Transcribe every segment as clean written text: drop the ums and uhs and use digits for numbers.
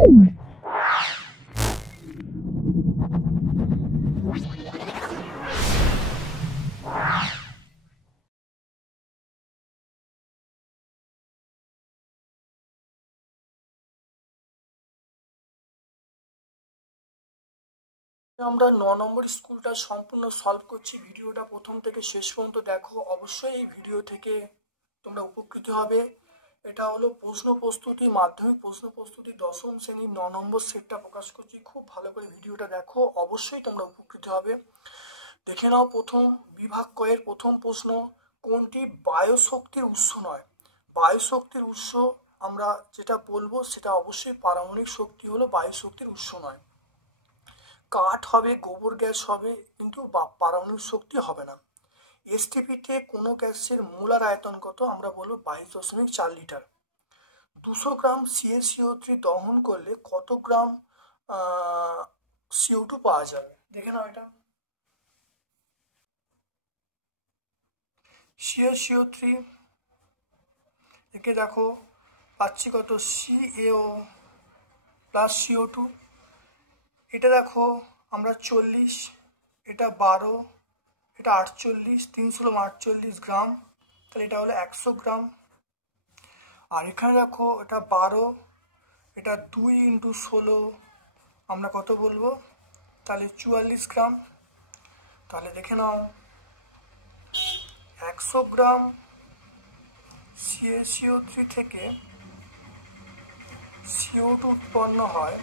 আমরা 9 নম্বর স্কুলটা সম্পূর্ণ সলভ করছি। ভিডিওটা প্রথম থেকে শেষ পর্যন্ত দেখো, অবশ্যই এই ভিডিও থেকে তোমরা উপকৃত হবে। এটা হলো প্রশ্ন প্রস্তুতি, মাধ্যমিক প্রশ্ন প্রস্তুতি 10ম শ্রেণীর 9 নম্বর সেটটা প্রকাশ করছি। খুব ভালো করে ভিডিওটা দেখো, অবশ্যই তোমরা উপকৃত হবে। দেখে নাও প্রথম বিভাগ কয়ের প্রথম প্রশ্ন, কোনটি বায়ুশক্তির উৎস নয়? বায়ুশক্তির উৎস আমরা যেটা বলবো সেটা অবশ্যই পারমাণবিক শক্তি হলো বায়ুশক্তির উৎস নয়। কাঠ হবে, গোবর গ্যাস হবে, কিন্তু পারমাণবিক শক্তি হবে না। এসটিপিতে কোনো গ্যাসের মোলার আয়তন কত? আমরা বলবো 22.4 লিটার। 200 গ্রাম CaCO3 দহন করলে কত গ্রাম CO2 পাওয়া যাবে? দেখে নাও এটা। CaCO3 একে দেখো পাচ্ছি কত, CaO প্লাস CO2। এটা দেখো আমরা 40, এটা 12, এটা 48, 3 গ্রাম, তাহলে এটা হলো 100 গ্রাম। আর এখানে দেখো এটা 12, এটা 2 × 16, আমরা কত বলবো? তাহলে 44 গ্রাম। তাহলে দেখে নাও 100 গ্রাম CaCO3 থেকে CO2 উৎপন্ন হয়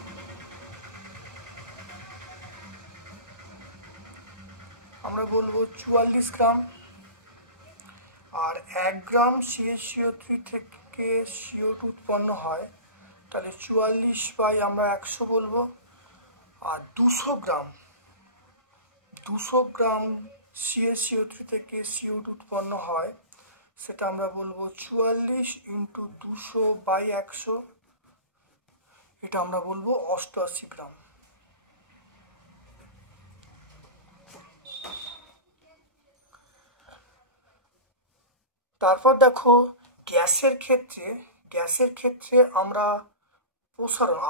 আমরা বলবো 44 গ্রাম। আর 1 গ্রাম CaCO3 থেকে CO2 উৎপন্ন হয়, তাহলে 44 আমরা 100 বলবো। আর 200 গ্রাম CaCO3 থেকে CO2 উৎপন্ন হয়, সেটা আমরা বলবো 44 × 200/100, এটা আমরা বলবো 88 গ্রাম। তারপর দেখো গ্যাসের ক্ষেত্রে আমরা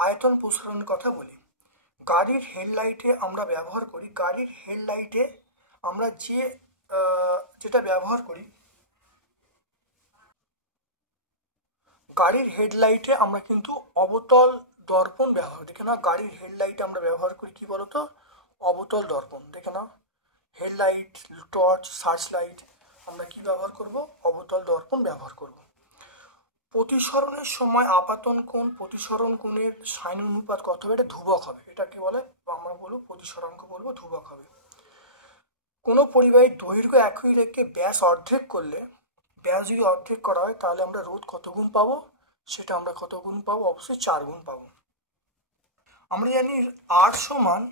আয়তন প্রসারণের কথা বলি। গাড়ির হেডলাইটে আমরা ব্যবহার করি, আমরা যেটা ব্যবহার করি, গাড়ির হেডলাইটে আমরা কিন্তু অবতল দর্পণ ব্যবহার করি। দেখে না, গাড়ির হেডলাইটে আমরা ব্যবহার করি কি বলতো? অবতল দর্পণ। দেখে না, হেডলাইট, টর্চ, সার্চ লাইট, আমরা কি ব্যবহার করব? অবতল দর্পণ ব্যবহার করব। প্রতিসরণের সময় আপাতন কোণ, প্রতিসরণ কোণের সাইন অনুপাত কত হবে? এটা ধ্রুবক হবে। এটা কি বলে? আমরা বলবো প্রতিসরাঙ্ক, বলবো ধ্রুবক হবে। কোনো পরিবাহীর দৈর্ঘ্য একই রেখে ব্যাস অর্ধেক করলে, ব্যাস যদি অর্ধেক করা হয় তাহলে আমরা রোধ কত গুণ পাবো? সেটা আমরা কত গুণ পাবো? অবশ্যই 4 গুণ পাবো। আমরা জানি R সমান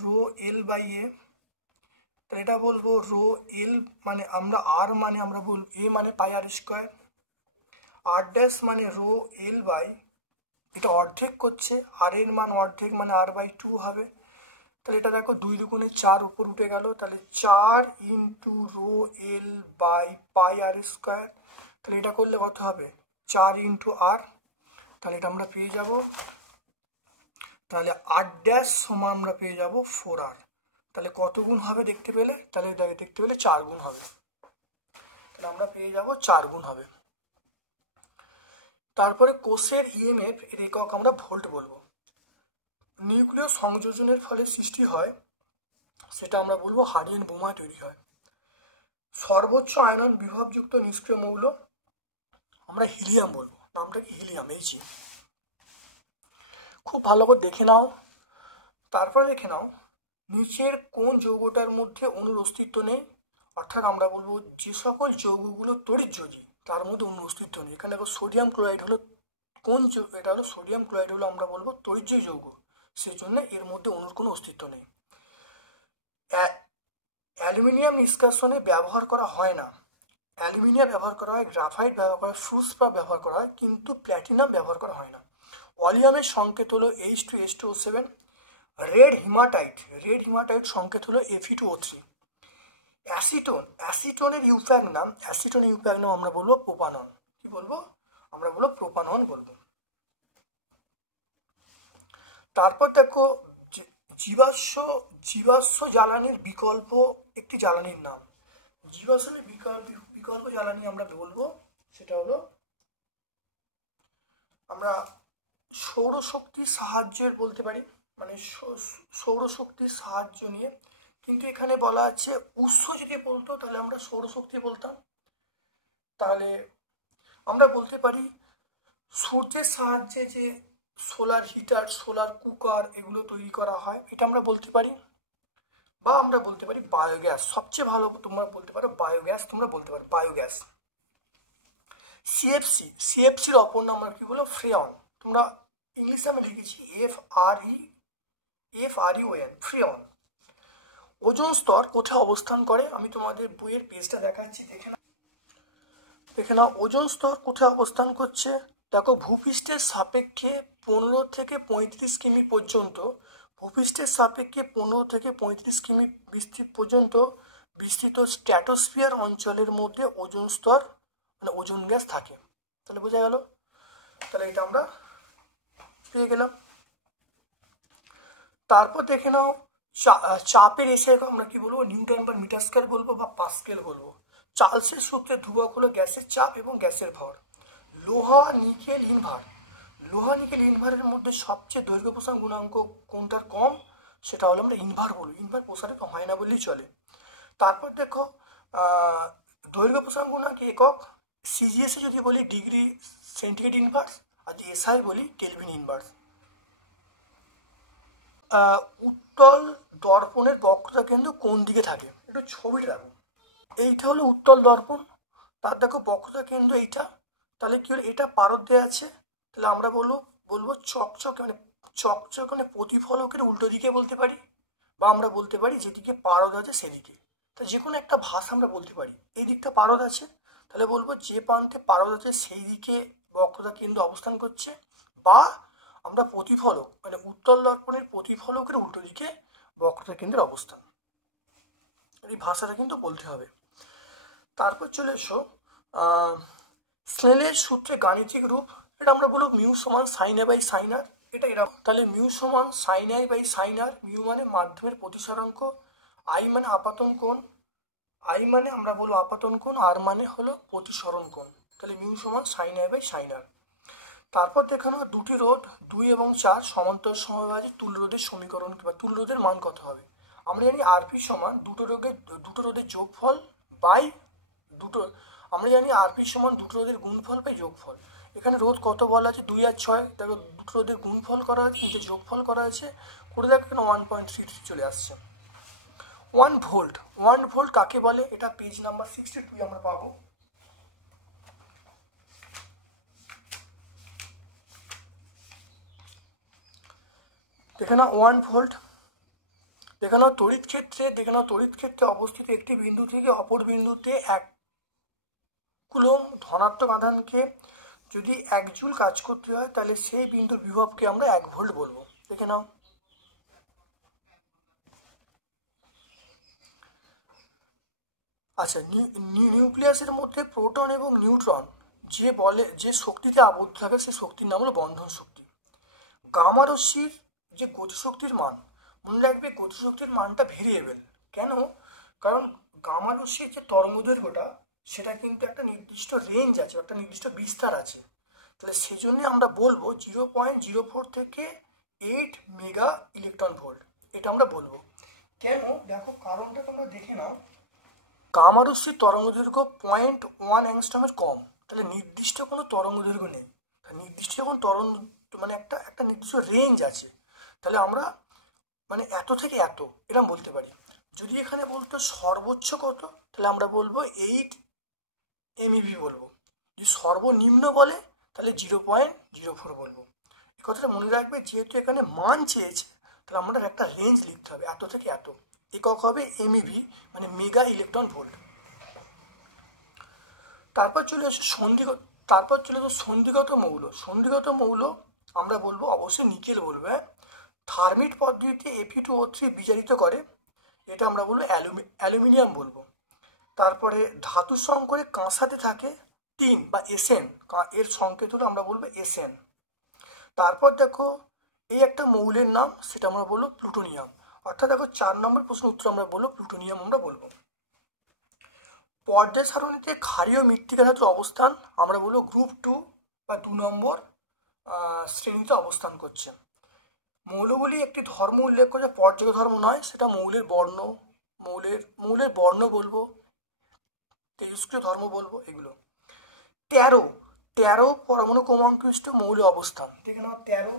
ρL/A, তাহলে এটা বলবো ρL মানে আমরা R মানে আমরা বলবো A মানে πr², R' মানে ρL/ এটা অর্ধেক করছে, আর এর মান অর্ধেক মানে R/2 হবে। তাহলে এটা দেখো 2 × 4 উপর উঠে গেল, তাহলে 4 × ρL/πr², তাহলে এটা করলে কত হবে? 4 × R, তাহলে এটা আমরা পেয়ে যাব। তাহলে R' সমান আমরা পেয়ে যাব 4R। তাহলে কত গুণ হবে দেখতে পেলে? তাহলে দেখতে পেলে 4 গুণ হবে। তাহলে আমরা পেয়ে যাব 4 গুণ হবে। তারপরে কোষের EMF এর একক আমরা ভোল্ট বলবো। নিউক্লিয় সংযোজনের ফলে সৃষ্টি হয়, সেটা আমরা বলবো হাইড্রোজেন বোমা তৈরি হয়। সর্বোচ্চ আয়নন বিভবযুক্ত নিষ্ক্রিয় মৌল আমরা হিলিয়াম বলবো। নামটা কি? হিলিয়াম। খুব ভালো করে দেখে নাও। তারপরে দেখে নাও নিচের কোন যৌগটার মধ্যে অণুর অস্তিত্ব নেই? অর্থাৎ আমরা বলবো যে সকল যৌগগুলো তড়িৎযোজী তার মধ্যে অণুর অস্তিত্ব নেই। এখানে দেখো সোডিয়াম ক্লোরাইড হলো এটা হলো সোডিয়াম ক্লোরাইড হলো আমরা বলবো তড়িৎযোজী যৌগ, সেই জন্য এর মধ্যে অণুর কোনো অস্তিত্ব নেই। অ্যালুমিনিয়াম নিষ্কাশনে ব্যবহার করা হয় না। অ্যালুমিনিয়াম ব্যবহার করা হয়, গ্রাফাইট ব্যবহার করা হয়, ফ্লুসপার ব্যবহার করা হয়, কিন্তু প্ল্যাটিনাম ব্যবহার করা হয় না। অলিয়ামের সংকেত হলো H2H2O7। রেড হিমাটাইট সংকেত হলো Fe2O3। অ্যাসিটনের ইউপ্যাক নাম আমরা বলবো প্রোপানন। কি বলবো? আমরা বলবো প্রোপানন বলবো। তারপর দেখো জীবাশ্ম জীবাশ্ম জ্বালানির বিকল্প একটি জ্বালানির নাম। জীবাশ্মের বিকল্প জ্বালানি আমরা বলবো, সেটা হলো আমরা সৌরশক্তির সাহায্যের বলতে পারি, মানে সৌরশক্তির সাহায্য নিয়ে। কিন্তু এখানে বলা আছে উৎস যদি বলতো তাহলে আমরা সৌরশক্তি বলতাম। তাহলে আমরা বলতে পারি সূর্যের সাহায্যে যে সোলার হিটার, সোলার কুকার এগুলো তৈরি করা হয়, এটা আমরা বলতে পারি। বা আমরা বলতে পারি বায়োগ্যাস, সবচেয়ে ভালো তোমরা বলতে পারো বায়োগ্যাস, তোমরা বলতে পারো বায়োগ্যাস। সিএফসির অপর নাম আমরা কি বলো, ফ্রেয়ন। তোমরা ইংলিশে আমি লিখেছি FREON, ফ্রেয়ন। ওজোন স্তর কোথায় অবস্থান করে, আমি তোমাদের বইয়ের পেজটা দেখাচ্ছি, দেখে নাও ওজোন স্তর কোথায় অবস্থান করছে। দেখো ভূপৃষ্ঠের সাপেক্ষে 15 থেকে 35 কিমি পর্যন্ত, ভূপৃষ্ঠের সাপেক্ষে 15 থেকে 35 কিমি পর্যন্ত বিস্তৃত স্ট্র্যাটোস্ফিয়ার অঞ্চলের মধ্যে ওজোন স্তর মানে ওজোন গ্যাস থাকে। তাহলে বোঝা গেল, তাহলে এটা আমরা পেয়ে গেলাম। তারপর দেখে নাও চাপের এসে আমরা কি বলবো, নিউটন বা মিটার স্কয়ার বলবো বা পাস্কেল বলবো। চার্লসের সূত্রে ধ্রুবক হলো গ্যাসের চাপ এবং গ্যাসের ভর। লোহা নিকেল ইনভারের মধ্যে সবচেয়ে দৈর্ঘ্য প্রসারণ গুণাঙ্ক কোনটার কম, সেটা হলো আমরা ইনভার বলবো। ইনভার প্রসারে কম হয় না বললেই চলে। তারপর দেখো দৈর্ঘ্য প্রসারণ গুণাঙ্ক একক সিজিএসে যদি বলি ডিগ্রি সেন্টিগ্রেড ইনভার্স, আর যদি এসআই বলি কেলভিন ইনভার্স। উত্তল দর্পণের বক্রতা কেন্দ্র কোন দিকে থাকে, একটু ছবিটা রাখো। এইটা হলো উত্তল দর্পণ, তার দেখো বক্রতা কেন্দ্র এইটা। তাহলে কি হলো, এটা পারদ দেওয়া আছে, তাহলে আমরা বলবো চকচকে মানে প্রতিফলকের উল্টো দিকে বলতে পারি, বা আমরা বলতে পারি যেদিকে পারদ আছে সেদিকে। তা যে কোনো একটা ভাষা আমরা বলতে পারি, এই দিকটা পারদ আছে, তাহলে বলবো যে প্রান্তে পারদ আছে সেই দিকে বক্রতা কেন্দ্র অবস্থান করছে। বা আমরা প্রতিফলক মানে উত্তল দর্পণের প্রতিফলকের উল্টো দিকে বক্রতা কেন্দ্রের অবস্থান, এই ভাষাটা কিন্তু বলতে হবে। তারপর চলে এসো স্নেলের সূত্রে গাণিতিক রূপ, এটা আমরা বলবো মিউ সমান sine A by sine R, এটা এরকম। তাহলে মিউ সমান sine i by sine R, mu মানে মাধ্যমের প্রতিসরাঙ্ক, আই মানে আপাতন কোণ, আই মানে আমরা বলবো আপাতন কোণ, আর মানে হলো প্রতিসরণ কোণ। তাহলে মিউ সমান সাইন আই বাই সাইন আর। তারপর দেখানো দুটি রোধ 2 এবং 4 সমান্তর সমবায়ে তুল্য রোধের সমীকরণ কিংবা তুল্য রোধের মান কত হবে। আমরা জানি আরপি সমান দুটো রোধের যোগফল বাই আমরা জানি আরপি সমান দুটো রোধের গুণফল বাই যোগফল। এখানে রোধ কত বলা আছে, 2 আর 6, দেখো দুটো রোধের গুণফল করা আছে, নিচে যোগফল করা আছে, করে দেখো এখানে 1.33 চলে আসছে। 1 ভোল্ট কাকে বলে, এটা পেজ নাম্বার 62 আমরা পাবো। দেখে নাও 1 ভোল্ট। দেখে নাও তড়িৎ ক্ষেত্রে অবস্থিত একটি বিন্দু থেকে অপর বিন্দুতে 1 কুলম্ব ধনাত্মক আধানকে যদি 1 জুল কাজ করতে হয়, তাহলে সেই বিন্দুর বিভবকে আমরা 1 ভোল্ট বলবো। দেখে নাও। আচ্ছা, নিউক্লিয়াসের মধ্যে প্রোটন এবং নিউট্রন যে শক্তিতে আবদ্ধ থাকে সেই শক্তির নাম হলো বন্ধন শক্তি। গামা রশ্মির যে গতিশক্তির মান, মনে রাখবে গতিশক্তির মানটা ভেরিয়েবল। কেন, কারণ গামা রশ্মির যে তরঙ্গদৈর্ঘ্যটা সেটা কিন্তু একটা নির্দিষ্ট রেঞ্জ আছে, একটা নির্দিষ্ট বিস্তার আছে। তাহলে সেই জন্যে আমরা বলবো 0.04 থেকে 8 মেগা ইলেকট্রন ভোল্ট, এটা আমরা বলবো। কেন, দেখো কারণটা তোমরা দেখে নাও। গামা রশ্মির তরঙ্গদৈর্ঘ্য 0.1 অ্যাংস্ট্রমের কম, তাহলে নির্দিষ্ট কোনো তরঙ্গদৈর্ঘ্য নেই। নির্দিষ্ট যখন মানে একটা নির্দিষ্ট রেঞ্জ আছে, তাহলে আমরা মানে এত থেকে এত এরকম বলতে পারি। যদি এখানে বলতো সর্বোচ্চ কত, তাহলে আমরা বলবো 8 MeV বলবো। যদি সর্বনিম্ন বলে তাহলে 0.04 বলবো। এই কথাটা মনে রাখবে, যেহেতু এখানে মান চেয়েছে তাহলে আমাদের একটা রেঞ্জ লিখতে হবে, এত থেকে এত। একক হবে MeV মানে মেগা ইলেকট্রন ভোল্ট। তারপর চলে আসে সন্ধিগত মৌল আমরা বলবো অবশ্যই নিকেল বলবো। থার্মিট পদ্ধতিতে Fe2O3 বিজারিত করে, এটা আমরা বলবো অ্যালুমিনিয়াম বলবো। তারপরে ধাতু সংকরে কাঁসাতে থাকে টিন বা এসএন, এর সংকেত হলো আমরা বলবো এসএন। তারপর দেখো এই একটা মৌলের নাম, সেটা আমরা বলবো প্লুটোনিয়াম। অর্থাৎ দেখো 4 নম্বর প্রশ্ন উত্তর আমরা বলবো প্লুটোনিয়াম আমরা বলবো। পর্যায় সারণীতে ক্ষারীয় মৃত্তিকা ধাতুর অবস্থান আমরা বলবো গ্রুপ 2 বা 2 নম্বর শ্রেণীতে অবস্থান করছে। মৌলগুলি একটি ধর্ম উল্লেখ করে, পর্যায় ধর্ম নয়, সেটা মৌলের বর্ণ, মৌলের বর্ণ বলবো, তেজস্ক্রিয় ধর্ম বলবো, এগুলো। 13 পরমাণু ক্রমাঙ্ক বিশিষ্ট মৌলের অবস্থান, দেখে নাও 13।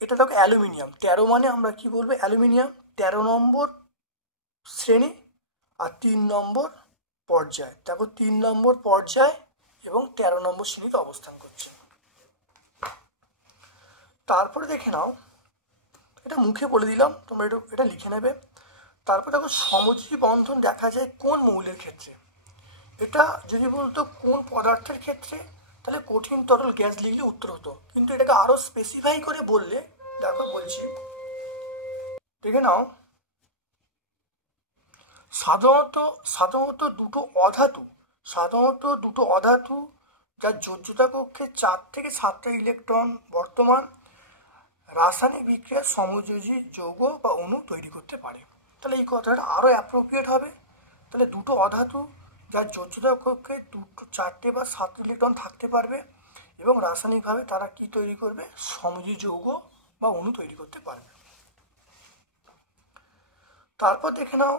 এটা দেখো অ্যালুমিনিয়াম, 13 মানে আমরা কি বলবো অ্যালুমিনিয়াম, 13 নম্বর শ্রেণী আর 3 নম্বর পর্যায়। দেখো 3 নম্বর পর্যায় এবং 13 নম্বর শ্রেণীতে অবস্থান করছে। তারপরে দেখে নাও, এটা মুখে বলে দিলাম, তোমরা এটা লিখে নেবে। তারপর দেখো সমযোজী বন্ধন দেখা যায় কোন মৌলের ক্ষেত্রে। এটা যদি বলতো কোন পদার্থের ক্ষেত্রে, তাহলে কঠিন তরল গ্যাস লিখলে উত্তর হতো, কিন্তু এটাকে আরো স্পেসিফাই করে বললে, দেখো বলছি, দেখে নাও, সাধারণত দুটো অধাতু যার যোজ্যতা কক্ষে 4 থেকে 7টা ইলেকট্রন বর্তমান রাসায়নিক বিক্রিয়ার সমযোজী যৌগ বা অণু তৈরি করতে পারে। তাহলে এই কথাটা আরো অ্যাপ্রোপ্রিয়েট হবে। তাহলে দুটো অধাতু যার যোজ্যতা কক্ষে 4টে বা 7 ইলেকট্রন থাকতে পারবে এবং রাসায়নিকভাবে তারা কি তৈরি করবে, সমযোজী যৌগ বা অণু তৈরি করতে পারবে। তারপর দেখে নাও,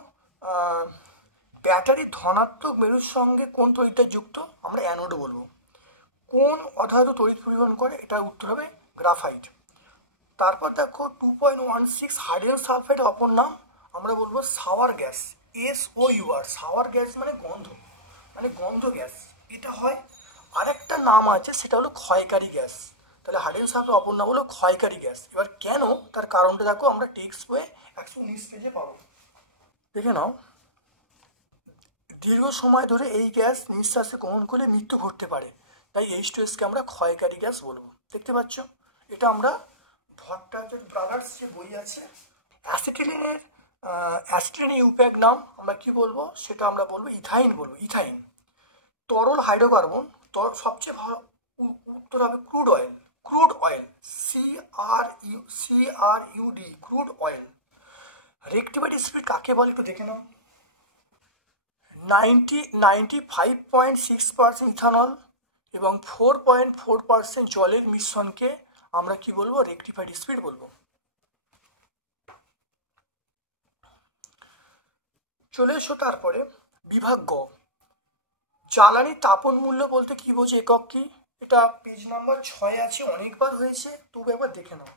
ব্যাটারির ধনাত্মক মেরুর সঙ্গে কোন তড়িৎটা যুক্ত, আমরা অ্যানোড বলবো। কোন অধাতু তড়িৎ পরিবহন করে, এটার উত্তর হবে গ্রাফাইট। তারপর দেখো 2.16 হাইড্রোজেন সালফাইড অপর নাম আমরা বলবো sour gas, SOUR, sour gas মানে গন্ধ গ্যাস, এটা হয়। আরেকটা নাম আছে, সেটা হলো ক্ষয়কারী গ্যাস। তাহলে হাইড্রোজেন সালফাইড অপর নাম হলো ক্ষয়কারী গ্যাস। এবার কেন, তার কারণটা দেখো আমরা টেক্সট বইয়ে 119 পেজে পাবো। দেখে নাও, দীর্ঘ সময় ধরে এই গ্যাস নিঃশ্বাসে গ্রহণ করলে মৃত্যু ঘটতে পারে, তাই H2S কে আমরা ক্ষয়কারী গ্যাস বলবো। দেখতে পাচ্ছ, এটা আমরা ভট্টাচার্য ব্রাদার্স যে বই আছে, অ্যাসিটিলিনের ইউপ্যাক নাম আমরা কি বলবো, সেটা আমরা বলবো ইথাইন বলবো, ইথাইন। তরল হাইড্রোকার্বন, সবচেয়ে ভালো উত্তর হবে crude oil, CRUD, crude oil. Rectified speed কাকে বলে একটু দেখে নাও। 95.6% ইথানল এবং 4.4% জলের মিশ্রণকে আমরা কি বলবো, রেক্টিফাইড স্পিড বলবো। চলে এসো তারপরে বিভাগ গ, জ্বালানি তাপন মূল্য বলতে কি বোঝে, একক কি, এটা পেজ নাম্বার 6 আছে, অনেকবার হয়েছে, তবু একবার দেখে নাও।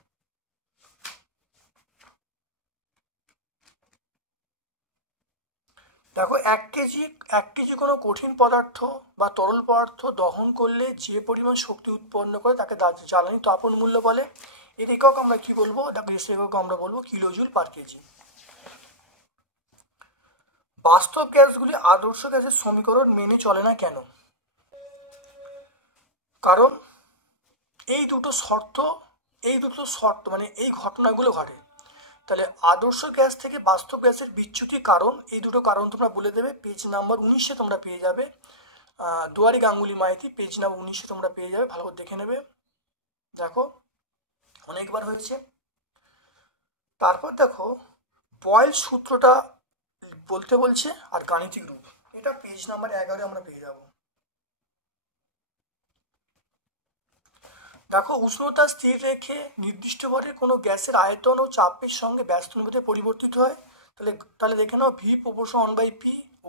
দেখো 1 কেজি কোনো কঠিন পদার্থ বা তরল পদার্থ দহন করলে যে পরিমাণ শক্তি উৎপন্ন করে তাকে জ্বালানি তাপন মূল্য বলে। এর একক আমরা কি বলবো, দেখো এর একক আমরা বলবো কিলোজুল পার কেজি। বাস্তব গ্যাসগুলি আদর্শ গ্যাসের সমীকরণ মেনে চলে না কেন, কারণ এই দুটো শর্ত মানে এই ঘটনাগুলো ঘটে। তাহলে আদর্শ গ্যাস থেকে বাস্তব গ্যাসের বিচ্যুতির কারণ, এই দুটো কারণ তোমরা বলে দেবে, পেজ নাম্বার 19-এ তোমরা পেয়ে যাবে, দুয়ারি গাঙ্গুলি মাইতি, পেজ নাম্বার 19-এ তোমরা পেয়ে যাবে, ভালো করে দেখে নেবে, দেখো অনেকবার হয়েছে। তারপর দেখো বয়েল সূত্রটা বলতে বলছে আর গাণিতিক রূপ, এটা পেজ নাম্বার 11-এ আমরা পেয়ে যাব। দেখো উষ্ণতা স্থির রেখে নির্দিষ্ট ভরে কোনো গ্যাসের আয়তন ও চাপের সঙ্গে ব্যস্ত অনুপাতে পরিবর্তিত হয়। তাহলে দেখে নাও ভি প্রপোর্শন 1/p,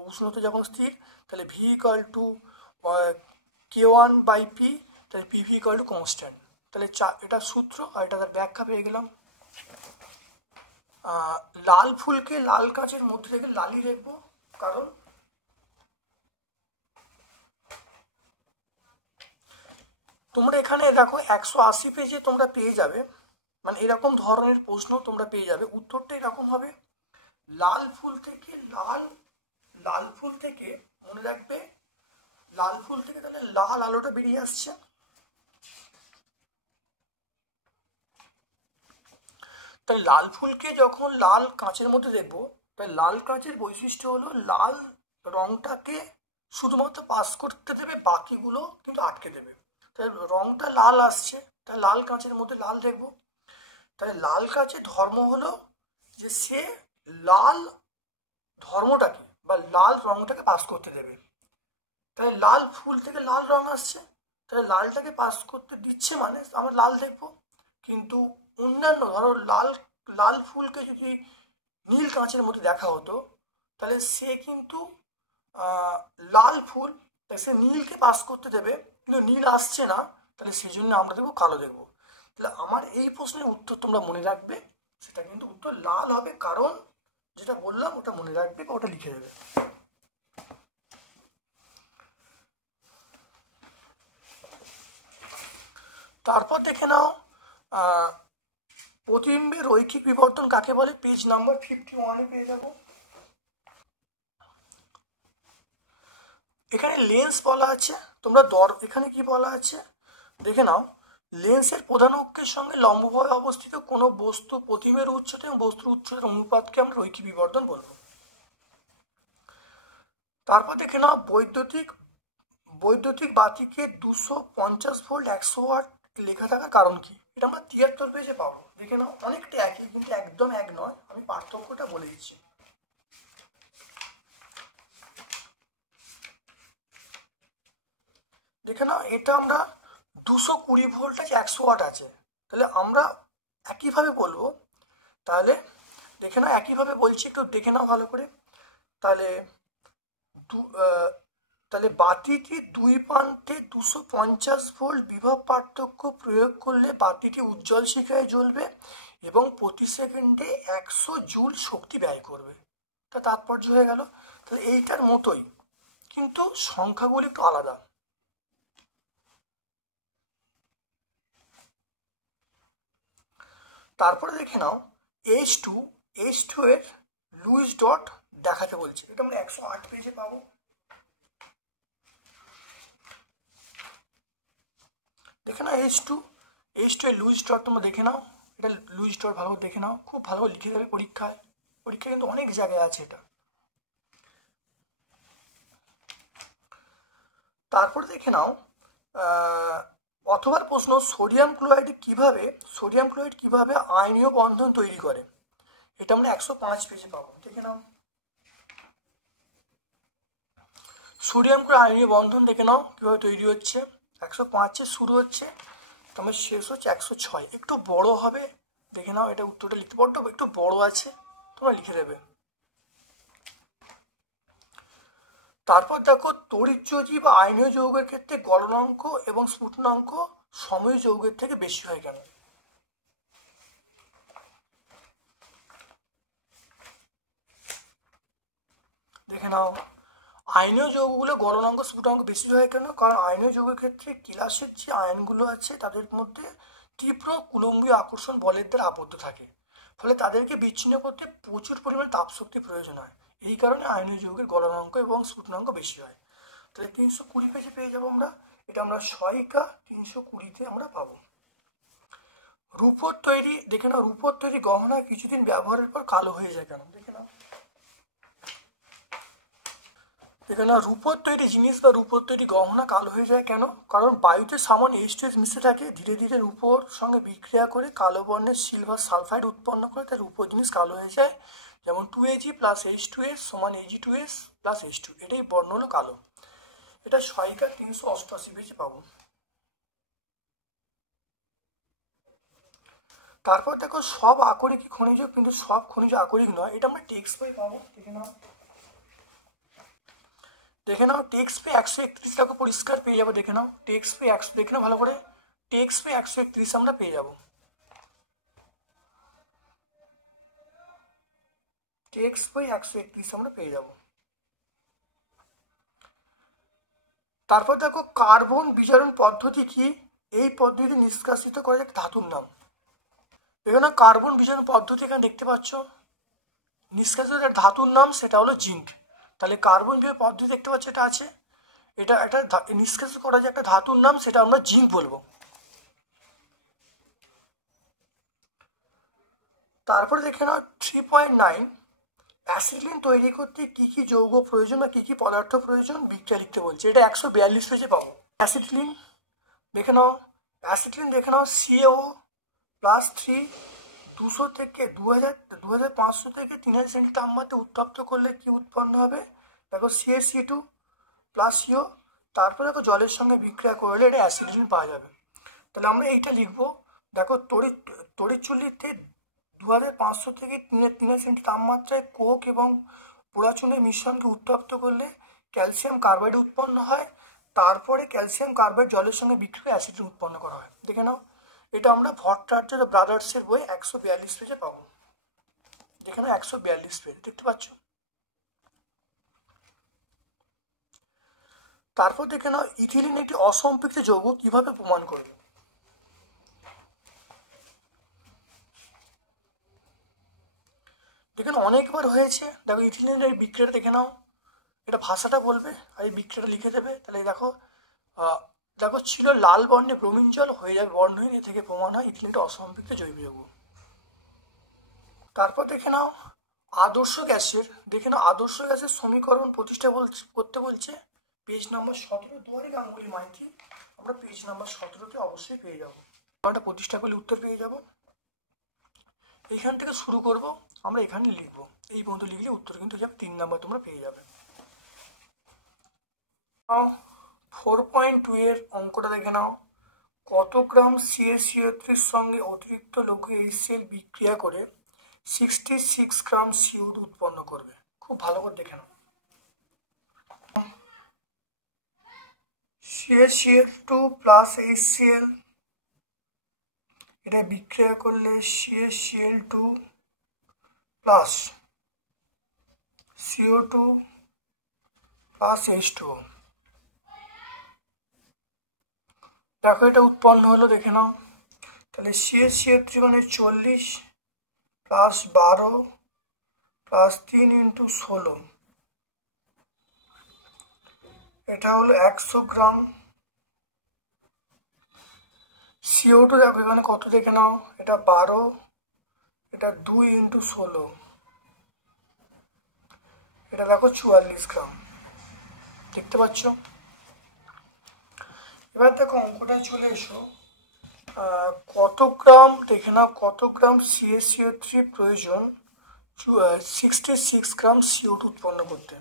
উষ্ণতা যখন স্থির তাহলে ভি ইকুয়াল টু K1/p, তাহলে PV ইকুয়াল টু কনস্ট্যান্ট। তাহলে এটা সূত্র আর এটা তার ব্যাখ্যা পেয়ে গেলাম। লাল ফুলকে লাল কাঁচের মধ্যে থেকে লালি রাখবো, কারণ তোমরা এখানে দেখো 180 পেজে তোমরা পেয়ে যাবে, মানে এরকম ধরনের প্রশ্ন তোমরা পেয়ে যাবে। উত্তরটা এরকম হবে, লাল ফুল থেকে মনে রাখবে, লাল ফুল থেকে তাহলে লাল আলোটা বেরিয়ে আসছে। তাহলে লাল ফুলকে যখন লাল কাঁচের মধ্যে দেখবো, তাহলে লাল কাঁচের বৈশিষ্ট্য হলো লাল রংটাকে শুধুমাত্র পাস করতে দেবে, বাকিগুলো কিন্তু আটকে দেবে। তাহলে রংটা লাল আসছে, তাহলে লাল কাঁচের মধ্যে লাল দেখবো। তাহলে লাল কাঁচের ধর্ম হলো যে সে লাল ধর্মটাকে বা লাল রংটাকে পাস করতে দেবে। তাহলে লাল ফুল থেকে লাল রং আসছে, তাহলে লালটাকে পাস করতে দিচ্ছে মানে আমরা লাল দেখবো। কিন্তু অন্যান্য ধরো লাল লাল ফুলকে যদি নীল কাঁচের মধ্যে দেখা হতো, তাহলে সে কিন্তু লাল ফুল, সে নীলকে পাস করতে দেবে, কিন্তু নীল আসছে না, তাহলে সেই জন্য আমরা দেখবো কালো দেখবো। তাহলে আমার এই প্রশ্নের উত্তর তোমরা মনে রাখবে, সেটা কিন্তু উত্তর লাল হবে, কারণ যেটা বললাম ওটা মনে রাখবে বা ওটা লিখে দেবে। তারপর দেখে নাও প্রতিবিম্বের রৈখিক বিবর্তন কাকে বলে, পেজ নাম্বার 51-এ পেয়ে যাবো। এখানে লেন্স বলা আছে, তোমরা এখানে কি বলা আছে দেখে নাও, লেন্সের প্রধান অক্ষের সঙ্গে লম্বভাবে অবস্থিত কোনো বস্তু প্রতিবিম্বের উচ্চতা এবং বস্তুর উচ্চতার অনুপাতকে আমরা রৈখিক বিবর্তন বলবো। তারপর দেখে নাও বৈদ্যুতিক বাতিকে 250 ভোল্ট 100 ওয়াট লেখা থাকার কারণ কি, এটা আমরা 73 পেজে পাবো। দেখে নাও অনেকটা একই, কিন্তু একদম এক নয়, আমি পার্থক্যটা বলে দিচ্ছি। দেখে নাও এটা আমরা 220 ভোল্ট আছে, 100 ওয়াট আছে, তাহলে আমরা একইভাবে বলবো। তাহলে দেখে নাও একইভাবে বলছি, একটু দেখে নাও ভালো করে। তাহলে তাহলে বাতিটি দুই প্রান্তে 250 ভোল্ট বিভব পার্থক্য প্রয়োগ করলে বাতিটি উজ্জ্বল শিখায় জ্বলবে এবং প্রতি সেকেন্ডে 100 জুল শক্তি ব্যয় করবে। তা তাৎপর্য হয়ে গেল। তাহলে এইটার মতোই, কিন্তু সংখ্যাগুলি একটু আলাদা। তারপরে দেখে নাও H2 এর লুইস ডট দেখাতে বলছে, এটা আমরা 108 পেজে পাবো। দেখে নাও H2 এর লুইস ডট তোমরা দেখে নাও, এটা লুইস ডট ভালো দেখে নাও, খুব ভালো লিখে দেবে পরীক্ষায় কিন্তু অনেক জায়গায় আছে এটা। তারপর দেখে নাও অথবা প্রশ্ন, সোডিয়াম ক্লোরাইড কিভাবে আয়নীয় বন্ধন তৈরি করে, এটা আমরা 105 পেজে পাবো। দেখে নাও সোডিয়াম ক্লোরাইড আয়নীয় বন্ধন দেখে নাও কিভাবে তৈরি হচ্ছে, 105 শুরু হচ্ছে, তোমার শেষ হচ্ছে 106। একটু বড় হবে, দেখে নাও এটা উত্তরটা লিখতে পারো, একটু বড় আছে, তোমরা লিখে দেবে। তারপর দেখো তড়িৎযোজী বা আয়নীয় যৌগের ক্ষেত্রে গলনাঙ্ক এবং স্ফুটনাঙ্ক সময় যৌগের থেকে বেশি হয় কেন। দেখে নাও আয়নীয় যৌগগুলো গলনাঙ্ক স্ফুটনাঙ্ক বেশি হয় কেন, কারণ আয়নীয় যৌগের ক্ষেত্রে কিলাসের যে আয়নগুলো আছে তাদের মধ্যে তীব্র কুলম্বীয় আকর্ষণ বলের দ্বারা আবদ্ধ থাকে, ফলে তাদেরকে বিচ্ছিন্ন করতে প্রচুর পরিমাণে তাপশক্তি প্রয়োজন হয়। এই কারণে আয়নীয় যৌগের গলনাঙ্ক এবং স্ফুটনাঙ্ক বেশি হয়। তাহলে 320 পেজে পেয়ে যাবো আমরা, এটা আমরা 6 320-তে আমরা পাবো। রূপোর তৈরি দেখে নাও, রূপোর তৈরি গহনা কিছুদিন ব্যবহারের পর কালো হয়ে যায় কেন। দেখে নাও রূপোর তৈরি জিনিস বা রূপোর তৈরি গহনা কালো হয়ে যায় কেন, কারণ বায়ুতে সামান্য H2S মিশে থাকে, ধীরে ধীরে রূপোর সঙ্গে বিক্রিয়া করে কালো বর্ণের সিলভার সালফাইড উৎপন্ন করে, তাই রূপোর জিনিস কালো হয়ে যায়। যেমন 2Ag + H2S = Ag2S + H2, এটাই বর্ণ হলো কালো। এটা 388 পেজে পাবো। তারপর দেখো সব আকরিক খনিজ, কিন্তু সব খনিজ আকরিক নয়, এটা আমরা টেক্সট বই পাবো। দেখে নাও টেক্সট বই 131 দেখো পরিষ্কার পেয়ে যাবো। দেখে নাও টেক্সট বই 100, দেখে নাও ভালো করে, টেক্সট বই 131 আমরা পেয়ে যাবো। টেক্সট বই 131 আমরা পেয়ে যাব। তারপর দেখো কার্বন বিজারণ পদ্ধতি কি, এই পদ্ধতি নিষ্কাশিত করা যায় ধাতুর নাম। এখানে কার্বন বিজারণ পদ্ধতি এখানে দেখতে পাচ্ছ, নিষ্কাশিত ধাতুর নাম সেটা হলো জিঙ্ক। তাহলে কার্বন বিজারণ পদ্ধতি দেখতে পাচ্ছ এটা আছে, এটা নিষ্কাশিত করা যায় একটা ধাতুর নাম, সেটা আমরা জিঙ্ক বলবো। তারপরে দেখে নাও 3.9, অ্যাসিডলিন তৈরি করতে কি কি যৌগ প্রয়োজন বা কি কি পদার্থ প্রয়োজন বিক্রিয়া লিখতে বলছে, এটা 142 পেজে পাবো। অ্যাসিডলিন দেখে নাও অ্যাসিটিলিন দেখে নাও CaO+3 200 থেকে 2500 থেকে 3000 সেন্টি তাপমাত্রায় উত্তপ্ত করলে কি উৎপন্ন হবে? দেখো CaC2+CO, তারপরে দেখো জলের সঙ্গে বিক্রিয়া করলে এটা অ্যাসিটিলিন পাওয়া যাবে। তাহলে আমরা এইটা লিখবো। দেখো তড়িৎ চুল্লিতে 2500 থেকে 3000 সেন্টি তাপমাত্রায় কোক এবং পোড়াচুনের মিশ্রণকে উত্তপ্ত করলে ক্যালসিয়াম কার্বাইড উৎপন্ন হয়, তারপরে ক্যালসিয়াম কার্বাইড জলের সঙ্গে বিক্রিয়া অ্যাসিড উৎপন্ন করা হয়। দেখে নাও, এটা আমরা ভট্টাচার্য ব্রাদার্সের বই 142 পেজে পাবো। যেখানে 142 পেজ দেখতে পাচ্ছ। তারপর দেখে নাও, ইথিলিন একটি অসম্পৃক্ত যৌগ, কিভাবে প্রমাণ করবে? দেখেন অনেকবার হয়েছে। দেখো ইথিলিনের এই বিক্রিয়াটা দেখে নাও, এটা ভাষাটা বলবে আর এই বিক্রিয়াটা লিখে দেবে। তাহলে দেখো দেখো ছিল লাল বর্ণে ব্রোমিন জল, হয়ে যাবে বর্ণহীন। এ থেকে প্রমাণ হয় ইথিলিনটা অসম্পৃক্ত জৈব যৌগ। তারপর দেখে নাও আদর্শ গ্যাসের, দেখে নাও আদর্শ গ্যাসের সমীকরণ প্রতিষ্ঠা করতে বলছে। Page number 17, Duari Ganguly Maity. আমরা পেজ নাম্বার 17তে অবশ্যই পেয়ে যাবো। এটা প্রতিষ্ঠা করলে উত্তর পেয়ে যাব। এইখান থেকে শুরু করব, আমরা এখানে লিখবো। এই পর্যন্ত লিখলে উত্তর কিন্তু যাবে 3 নাম্বার তোমরা পেয়ে যাবে। 4.2 এর অঙ্কটা দেখে নাও। কত গ্রাম CaCO3 সঙ্গে অতিরিক্ত লঘু HCl বিক্রিয়া করে 66 গ্রাম CO2 উৎপন্ন করবে? খুব ভালো করে দেখে নাও। CaCl2 প্লাস HCl, এটা বিক্রিয়া করলে CaCl2 plus CO2 plus H2O। দেখো এটা উৎপন্ন হলো, দেখে নাও। তাহলে CaCl3 মানে 40 প্লাস 12 প্লাস 3 × 16, এটা হলো 100 গ্রাম। CO2 দেখো এখানে কত দেখে নাও, এটা 12, এটা 2 × 16, এটা দেখো 44 গ্রাম। দেখতে পাচ্ছ? এবার দেখো অঙ্কটায় চলে এসো। কত গ্রাম দেখে নাও, কত গ্রাম CaCO3 প্রয়োজন 66 গ্রাম CO2 উৎপন্ন করতে?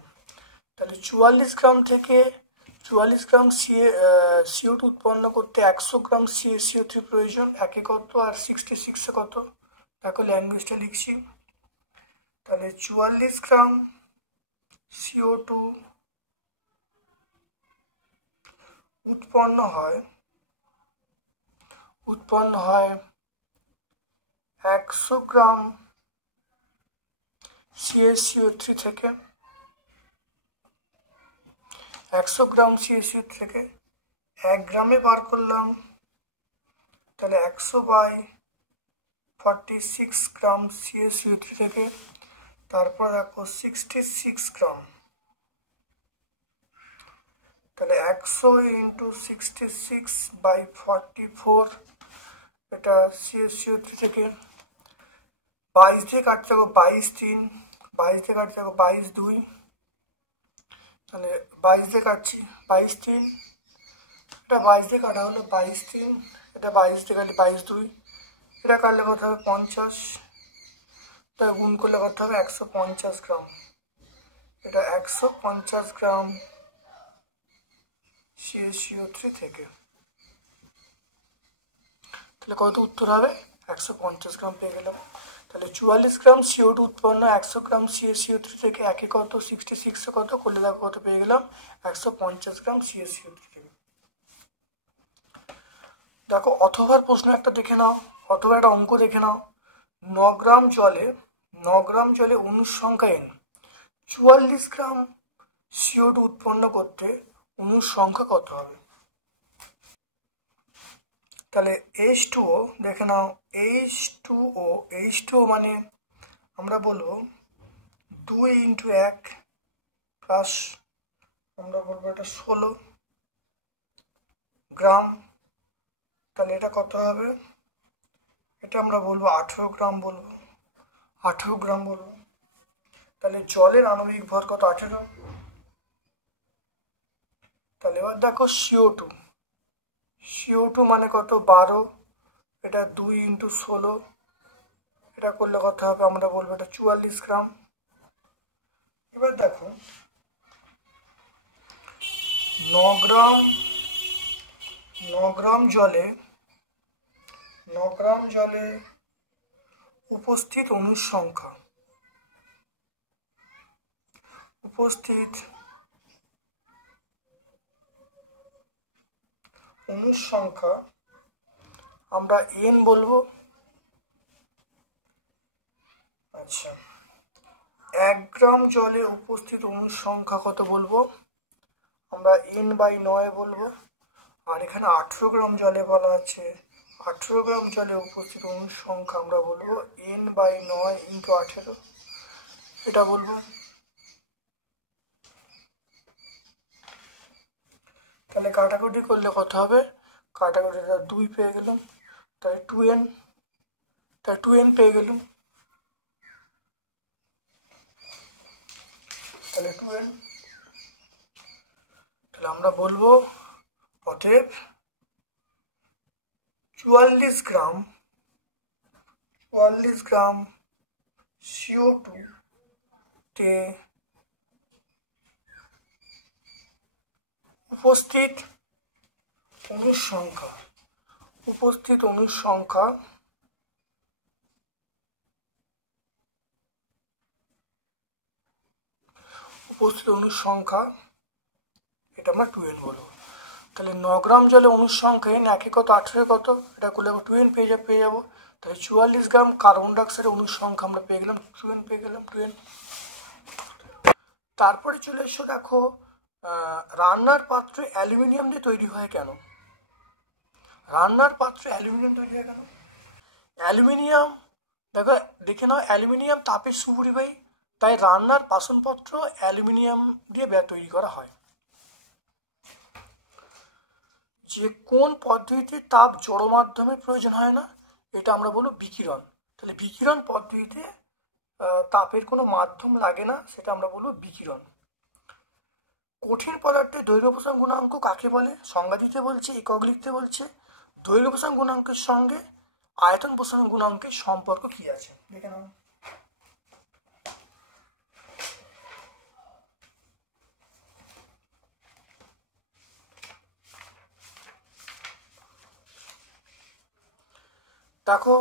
তাহলে 44 গ্রাম থেকে 44 গ্রাম CO2 উৎপন্ন করতে 100 গ্রাম CaCO3 প্রয়োজন। একে কত আর 66 কত? দেখো ল্যাঙ্গুয়েজটা লিখছি। তাহলে 44 গ্রাম CO2 উৎপন্ন হয় 100 গ্রাম CaCO3 থেকে। 100 গ্রাম CaCO3 থেকে 1 গ্রামে বার করলাম, তাহলে 100/46 গ্রাম CaCO3 থেকে। তারপর দেখো 66 গ্রাম, তাহলে 100 × 66/44, এটা CaCO3 থেকে। 22 দিয়ে কাটতে থাকো, 22 3, 22 দিয়ে কাটতে থাকো, 22 2, তাহলে 22 দিয়ে কাটছি, 22 3, এটা 22 দিয়ে কাটা হলো, 22 3, এটা 22 দিয়ে কাটলে 22 2, এটা কাটলে কত হবে 50, এটা গুণ করলে কত হবে 150 গ্রাম। এটা 150 গ্রাম CaCO3 থেকে। তাহলে কত উত্তর হবে? 150 গ্রাম পেয়ে গেলাম। তাহলে 44 গ্রাম CO2 উৎপন্ন 100 গ্রাম CaCO3 থেকে, একে কত 66 কত করলে দেখো কত পেয়ে গেলাম 150 গ্রাম CaCO3 থেকে। দেখো অথবার প্রশ্ন একটা দেখে নাও, অথবা একটা অঙ্ক দেখে নাও। 9 গ্রাম জলে অণুর সংখ্যা N, 44 গ্রাম CO2 উৎপন্ন করতে অণুর সংখ্যা কত হবে? তাহলে H2O দেখে নাও, H2O মানে আমরা বলবো 2 × 1 প্লাস আমরা বলবো এটা 16 গ্রাম। তাহলে এটা কত হবে? এটা আমরা বলবো 18 গ্রাম বলবো, 18 গ্রাম বলবো। তাহলে জলের আণবিক ভর কত? 18। তাহলে এবার দেখো CO2 CO2 মানে কত 12, এটা 2 × 16, এটা করলে কত হবে আমরা বলবো এটা 44 গ্রাম। এবার দেখো 9 গ্রাম জলে উপস্থিত অণুর সংখ্যা আমরা n বলবো। আচ্ছা 1 গ্রাম জলে উপস্থিত অণুর সংখ্যা কত বলবো আমরা n/9 বলবো। আর এখানে 18 গ্রাম জলে বলা আছে, 18 গ্রাম জলে উপস্থিত অণুর সংখ্যা আমরা বলবো n/9 × 18, এটা বলবো। তাহলে কাটাকুটি করলে কত হবে, কাটাকুটিটা 2 পেয়ে গেলাম, তাই 2n পেয়ে গেলাম, তাহলে 2n। তাহলে আমরা বলবো অতএব 44 গ্রাম CO2 তে উপস্থিত অণুর সংখ্যা এটা আমরা 2n বলবো। তাহলে 9 গ্রাম জলে অণুর সংখ্যা n, 1 কত 18 কত, এটা করলে 2n পেয়ে যাবো। তাহলে 44 গ্রাম কার্বন ডাইঅক্সাইডের অণুর সংখ্যা আমরা পেয়ে গেলাম 2n। তারপরে চলে এসো, দেখো রান্নার পাত্র অ্যালুমিনিয়াম দিয়ে তৈরি হয় কেন? অ্যালুমিনিয়াম দেখে নাও, অ্যালুমিনিয়াম তাপের সুপরিবাহী, তাই রান্নার বাসনপত্র অ্যালুমিনিয়াম দিয়ে তৈরি করা হয়। যে কোন পদ্ধতিতে তাপ জড় মাধ্যমের প্রয়োজন হয় না, এটা আমরা বলবো বিকিরণ। তাহলে বিকিরণ পদ্ধতিতে তাপের কোনো মাধ্যম লাগে না, সেটা আমরা বলবো বিকিরণ। কঠিন পদার্থের দৈর্ঘ্য প্রসারণ গুণাঙ্ক কাকে বলে? সংজ্ঞা দিতে বলছে, একক লিখতে বলছে। দৈর্ঘ্য প্রসারণ গুণাঙ্কের সঙ্গে আয়তন প্রসারণ গুণাঙ্কের সম্পর্ক কি আছে দেখে নাও। দেখো